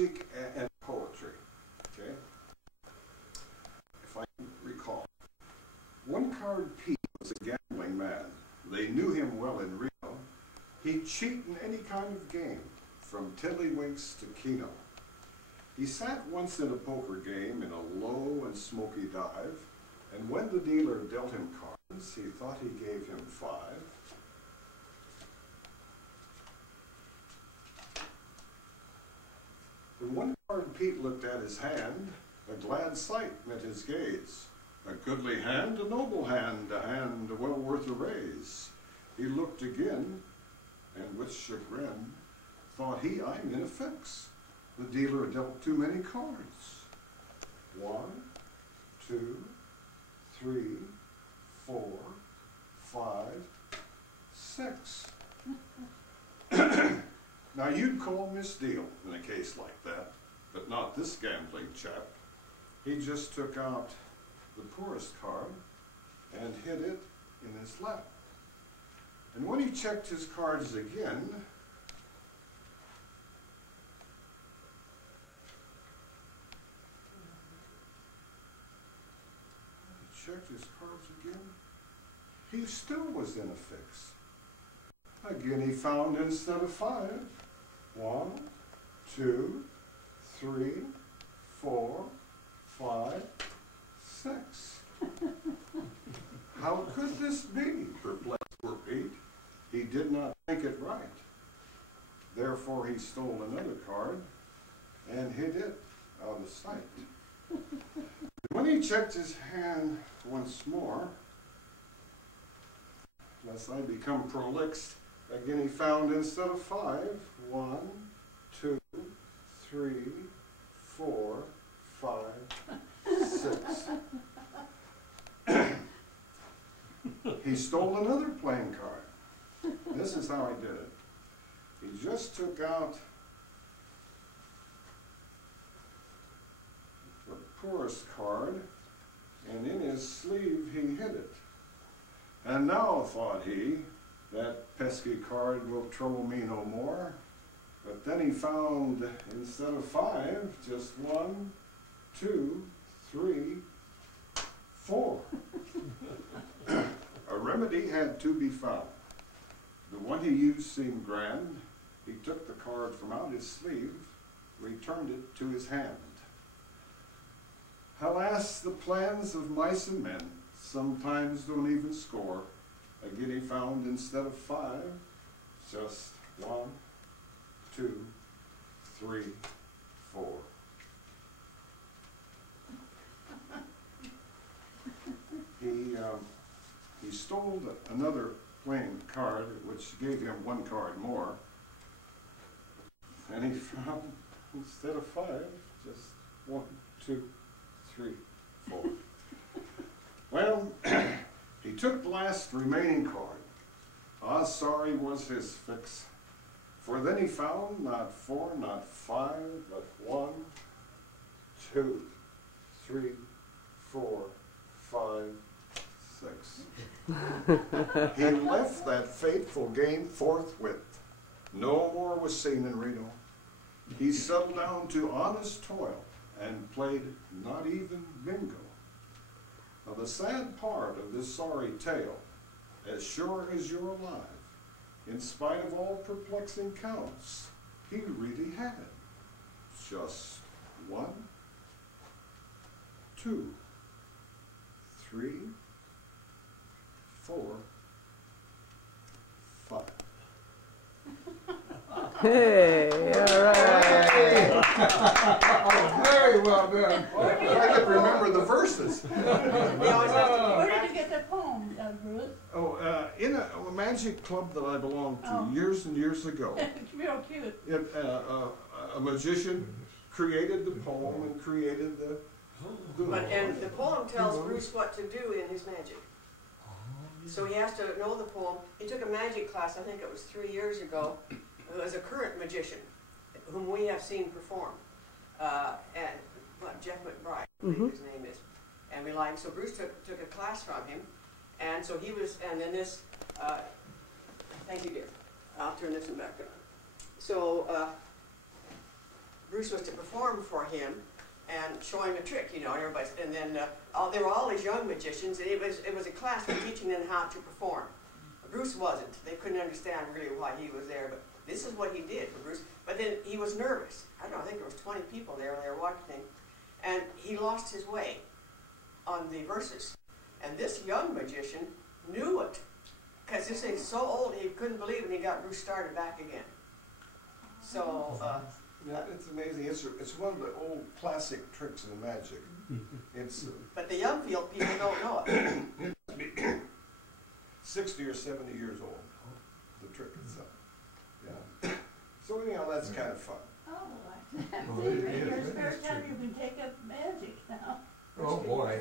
music and poetry. Okay? If I can recall. One-card Pete was a gambling man. They knew him well in Rio. He'd cheat in any kind of game, from tiddlywinks to keno. He sat once in a poker game in a low and smoky dive, and when the dealer dealt him cards, he thought he gave him 5. When one-card Pete looked at his hand, a glad sight met his gaze. A goodly hand, a noble hand, a hand well worth a raise. He looked again, and with chagrin, thought he, I'm in a fix. The dealer dealt too many cards. 1, 2, 3, 4, 5, 6. Now you'd call misdeal in a case like that, but not this gambling chap. He just took out the poorest card and hid it in his lap. And when he checked his cards again, he still was in a fix. Again he found instead of 5, 1, 2, 3, 4, 5, 6. How could this be? Perplexed poor Pete. He did not think it right. Therefore he stole another card and hid it out of sight. When he checked his hand once more, lest I become prolix, again he found instead of 5, 1, 2, 3, 4, 5, 6. He stole another playing card. This is how he did it. He just took out the poorest card, and in his sleeve he hid it. And now, thought he, that pesky card will trouble me no more. But then he found, instead of 5, just 1, 2, 3, 4. A remedy had to be found. The one he used seemed grand. He took the card from out his sleeve, returned it to his hand. Alas, the plans of mice and men sometimes don't even score. Again he found instead of 5, just 1, 2, 3, 4. He stole another playing card, which gave him 1 card more, and he found instead of 5, just 1, 2, 3, 4. Well, he took the last remaining card. Ah, sorry was his fix, for then he found not 4, not 5, but 1, 2, 3, 4, 5, 6. He left that fateful game forthwith. No more was seen in Reno. He settled down to honest toil and played not even bingo. Now the sad part of this sorry tale, as sure as you're alive, in spite of all perplexing counts, he really had just 1, 2, 3, 4, 5. Hey, all right. Oh, very well done. I can remember the verses. Where did you get the poem, Bruce? Oh, in a magic club that I belonged to years and years ago. It's real cute. A magician created the poem and created the And the poem tells Bruce what to do in his magic. So he has to know the poem. He took a magic class, I think it was 3 years ago. It was a current magician whom we have seen perform. Jeff McBride, I think his name is. And we like, so Bruce took a class from him. And so he was, and then this, thank you dear. I'll turn this one back on. So Bruce was to perform for him and show him a trick, you know, and everybody's, and then there were all these young magicians, and it was a class for teaching them how to perform. Bruce wasn't. They couldn't understand really why he was there, but this is what he did for Bruce. But then he was nervous. I don't know, I think there was 20 people there when they were watching him, and he lost his way on the verses. And this young magician knew it, because this thing's so old he couldn't believe it, and he got Bruce started back again. So, yeah, it's amazing. It's one of the old classic tricks in magic. It's but the young people don't know it. 60 or 70 years old, the trick itself. Yeah. So anyhow, that's kind of fun. Oh, I see, in your spare time you can take up magic now. Oh boy,